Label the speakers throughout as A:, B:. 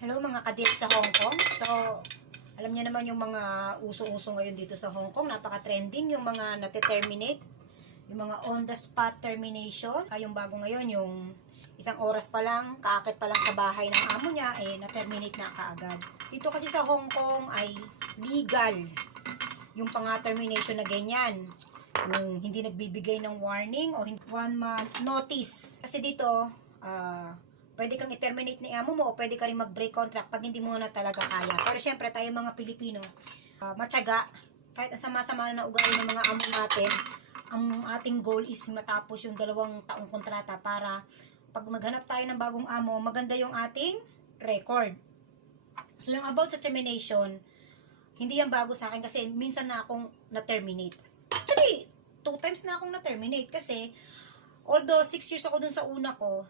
A: Hello mga kadit sa Hong Kong. So, alam niyo naman yung mga uso-uso ngayon dito sa Hong Kong. Napaka-trending yung mga nate-terminate. Yung mga on the spot termination. Ay, yung bago ngayon, yung isang oras pa lang, kaakit pa lang sa bahay ng amo niya, eh, na-terminate na kaagad. Dito kasi sa Hong Kong ay legal yung pang termination na ganyan. Yung hindi nagbibigay ng warning o one month notice. Kasi dito, ah, pwede kang i-terminate ni amo mo o pwede ka rin mag-break contract pag hindi mo na talaga kaya. Pero syempre, tayo mga Pilipino, ah, matyaga, kahit ang sama-sama na ugali ng mga amo natin, ang ating goal is matapos yung dalawang taong kontrata para pag maghanap tayo ng bagong amo, maganda yung ating record. So yung about sa termination, hindi yan bago sa akin kasi minsan na akong na-terminate. Actually, two times na akong na-terminate kasi although six years ako dun sa una ko,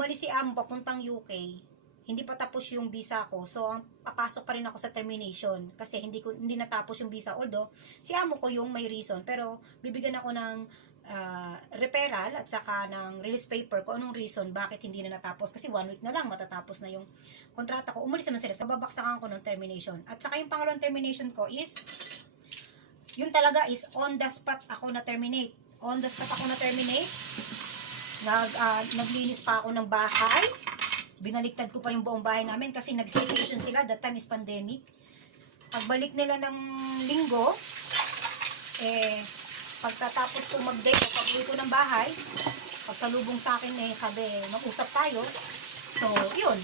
A: umalis si Amo papuntang UK, hindi pa tapos yung visa ko. So, ang papasok pa rin ako sa termination kasi hindi ko hindi natapos yung visa. Although, si Amo ko yung may reason. Pero, bibigyan ako ng ah, referral at saka ng release paper ko anong reason bakit hindi na natapos. Kasi one week na lang matatapos na yung kontrata ko. Umalis naman sila. Sa babaksakan ko ng termination. At saka yung pangalawang termination ko is yun talaga is on the spot ako na terminate. On the spot ako na terminate. Nag, ah, naglinis pa ako ng bahay. Binaliktad ko pa yung buong bahay namin kasi nag-staycation sila. That time is pandemic. Pagbalik nila ng linggo, eh, pagkatapos ko mag-date, pag-uwi ko ng bahay, pagsalubong sa akin eh, sabi, mag-usap tayo. So, yun.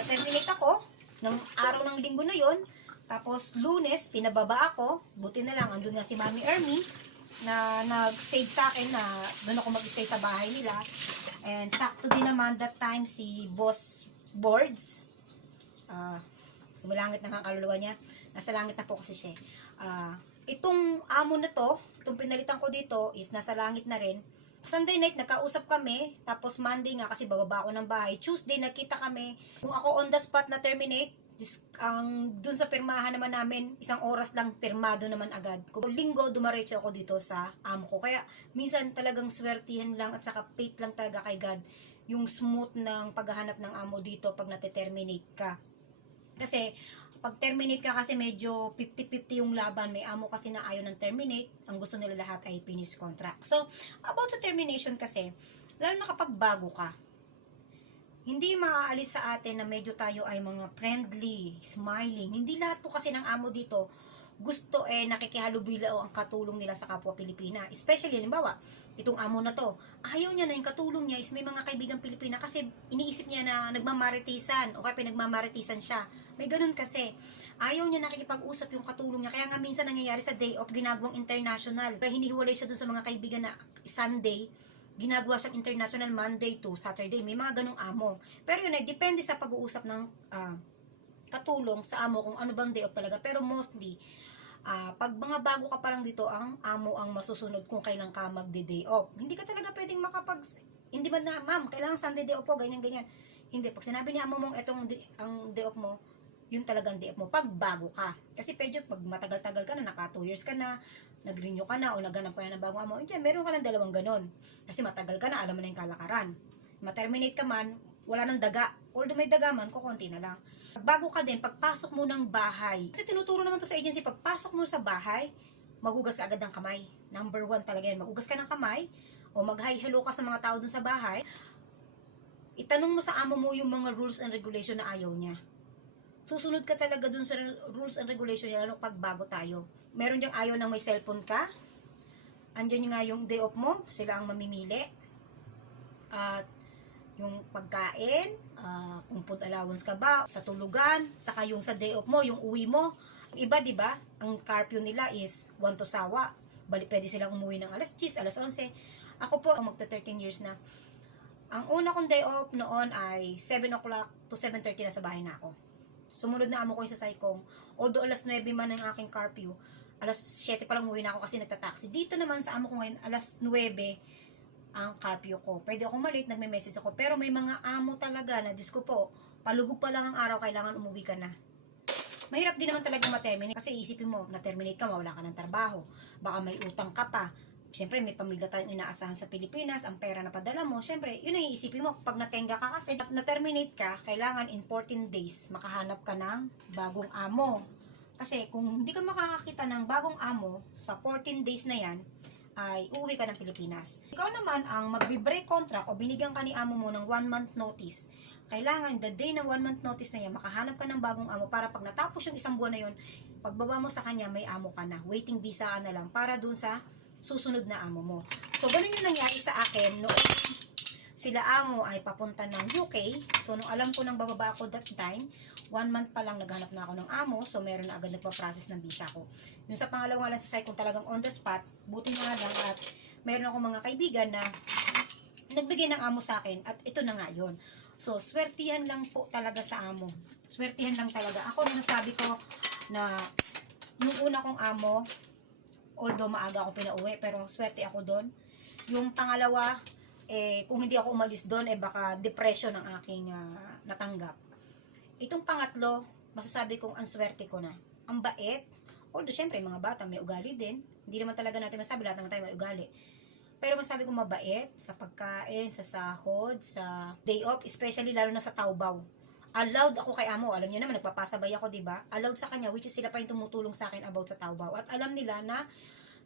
A: Na-terminate ako ng araw ng linggo na yon tapos lunes, pinababa ako. Buti na lang, andun nga si Mami Ermi na nag-save sa akin na doon ako mag-stay sa bahay nila. And sakto din naman that time si Boss Boards. Ah, sumilangit na ang kaluluwa niya. Nasa langit na po kasi siya. Ah, itong amo na to, itong pinalitan ko dito is nasa langit na rin. Sunday night, nagkausap kami. Tapos Monday nga, kasi bababa ako ng bahay. Tuesday, nakita kami. Kung ako on the spot na terminate, Diyos, ang dun sa pirmahan naman namin, isang oras lang pirmado naman agad. Kung linggo, dumaretso ako dito sa amo ko. Kaya minsan talagang swertihan lang at saka faith lang talaga kay God yung smooth ng paghahanap ng amo dito pag nate-terminate ka. Kasi, pag terminate ka kasi medyo 50-50 yung laban. May amo kasi na ayaw ng terminate. Ang gusto nila lahat ay finish contract. So, about sa termination kasi, lalo na kapag bago ka, hindi maaalis sa atin na medyo tayo ay mga friendly, smiling. Hindi lahat po kasi ng amo dito gusto eh nakikihalubilo ang katulong nila sa kapwa Pilipina. Especially, halimbawa, itong amo na to, ayaw niya na yung katulong niya is may mga kaibigan Pilipina kasi iniisip niya na nagmamaritisan o kaya pinagmamaritisan siya. May ganun kasi. Ayaw niya nakikipag-usap yung katulong niya. Kaya nga minsan nangyayari sa day off, ginagawang international. Kaya hinihiwalay siya dun sa mga kaibigan na Sunday, ginagawa siyang international Monday to Saturday. May mga ganong amo. Pero yun, eh, depende sa pag-uusap ng ah, katulong sa amo kung ano bang day off talaga. Pero mostly, ah, pag mga bago ka pa lang dito, ang amo ang masusunod kung kailan ka magde-day off. Hindi ka talaga pwedeng makapag... Hindi ba na, ma'am, kailangan Sunday day off po, ganyan, ganyan. Hindi, pag sinabi ni amo mong etong di- ang day off mo, yun talagang day off mo, pag bago ka. Kasi pedyo, pag matagal-tagal ka na, naka 2 years ka na, nag-renew ka na, o naghanap ka na ng bagong amo, yun, meron ka ng dalawang ganon. Kasi matagal ka na, alam mo na yung kalakaran. Ma-terminate ka man, wala nang daga. Although may daga man, kukunti na lang. Pag bago ka din, pagpasok mo ng bahay, kasi tinuturo naman to sa agency, pagpasok mo sa bahay, magugas ka agad ng kamay. Number one talaga yan, magugas ka ng kamay, o mag-hi hello ka sa mga tao dun sa bahay, itanong mo sa amo mo yung mga rules and regulation na ayaw niya. Susunod ka talaga dun sa rules and regulation niya, lalo pag bago tayo. Meron diyang ayaw ng may cellphone ka, andyan nga yung day off mo, sila ang mamimili. At yung pagkain, ah, kung food allowance ka ba, sa tulugan, saka yung sa day off mo, yung uwi mo. Iba, di ba? Ang curfew nila is 1 to sawa. Bali, pwede silang umuwi ng alas 10, alas 11. Ako po, ang magta 13 years na. Ang una kong day off noon ay 7 o'clock to 7.30 na sa bahay na ako. Sumunod na amo ko yung sa Saikong. Although alas 9 man ang aking curfew, alas 7 pa lang umuwi na ako kasi nagtataxi. Dito naman sa amo ko ngayon, alas 9 ang curfew ko. Pwede akong malate, nagme-message ako. Pero may mga amo talaga na, Diyos ko po, palugog pa lang ang araw, kailangan umuwi ka na. Mahirap din naman talaga ma-terminate kasi isipin mo, na-terminate ka, mawala ka ng trabaho. Baka may utang ka pa. Siyempre, may pamilya tayong inaasahan sa Pilipinas, ang pera na padala mo, siyempre, yun ang iisipin mo. Pag natenga ka kasi, na-terminate ka, kailangan in 14 days, makahanap ka ng bagong amo. Kasi kung hindi ka makakakita ng bagong amo sa 14 days na yan, ay uuwi ka ng Pilipinas. Ikaw naman ang magbe-break contract o binigyan ka ni amo mo ng one month notice. Kailangan the day na one month notice na yan, makahanap ka ng bagong amo para pag natapos yung isang buwan na yun, pagbaba mo sa kanya, may amo ka na. Waiting visa ka na lang para dun sa susunod na amo mo. So, ganun yung nangyari sa akin noong sila amo ay papunta ng UK. So, nung alam ko nang bababa ako that time, one month pa lang naghanap na ako ng amo. So, meron na agad nagpa-process ng visa ko. Yung sa pangalawa nga lang sa site kung talagang on the spot, buti nga lang at meron ako mga kaibigan na nagbigay ng amo sa akin at ito na nga yun. So, swertihan lang po talaga sa amo. Swertihan lang talaga. Ako nasabi ko na yung una kong amo, although maaga ako pinauwi, pero swerte ako doon. Yung pangalawa, eh, kung hindi ako umalis doon, eh baka depression ang aking ah, natanggap. Itong pangatlo, masasabi kong ang swerte ko na. Ang bait, although syempre mga bata may ugali din. Hindi naman talaga natin masabi, lahat naman tayo may ugali. Pero masabi kong mabait sa pagkain, sa sahod, sa day off, especially lalo na sa taubaw. Allowed ako kay amo, alam niyo naman, nagpapasabay ako, di ba? Allowed sa kanya, which is sila pa yung tumutulong sa akin about sa taubaw. At alam nila na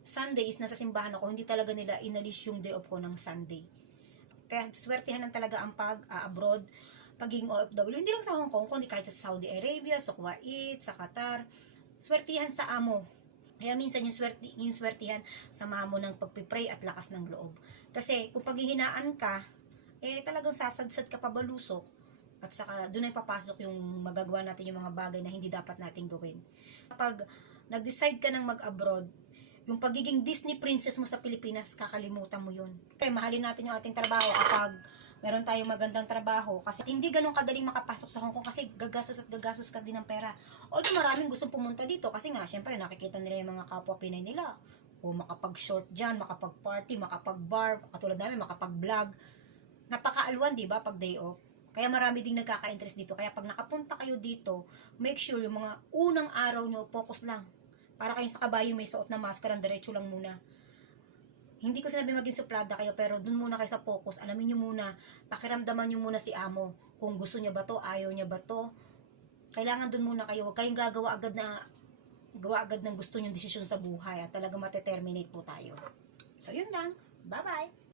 A: Sunday is nasa simbahan ako, hindi talaga nila inalis yung day off ko ng Sunday. Kaya swertihan lang talaga ang pag-abroad, pagiging OFW. Hindi lang sa Hong Kong, kundi kahit sa Saudi Arabia, sa Kuwait, sa Qatar. Swertihan sa amo. Kaya minsan yung, swerti, yung swertihan sama mo ng pagpipray at lakas ng loob. Kasi kung paghihinaan ka, eh talagang sasadsad ka pabalusok. At saka doon ay papasok yung magagawa natin yung mga bagay na hindi dapat natin gawin. Kapag nag-decide ka ng mag-abroad, yung pagiging Disney princess mo sa Pilipinas, kakalimutan mo yun. Kaya mahalin natin yung ating trabaho kapag meron tayong magandang trabaho. Kasi hindi ganun kadaling makapasok sa Hong Kong kasi gagastos at gagastos ka din ng pera. Although maraming gustong pumunta dito kasi nga, syempre nakikita nila yung mga kapwa Pinay nila. O makapag-short dyan, makapag-party, makapag-bar, katulad namin, makapag-vlog. Napakaalwan, di ba, pag day off. Kaya marami ding nagkaka-interest dito. Kaya pag nakapunta kayo dito, make sure yung mga unang araw nyo, focus lang. Para kayong sa kabayo may suot na maskara, diretso lang muna. Hindi ko sinabi maging suplada kayo, pero dun muna kayo sa focus. Alamin nyo muna, pakiramdaman nyo muna si amo. Kung gusto niya ba to, ayaw niya ba to. Kailangan dun muna kayo. Huwag kayong gagawa agad na gawa agad ng gusto nyong desisyon sa buhay at talaga mateterminate po tayo. So, yun lang. Bye-bye!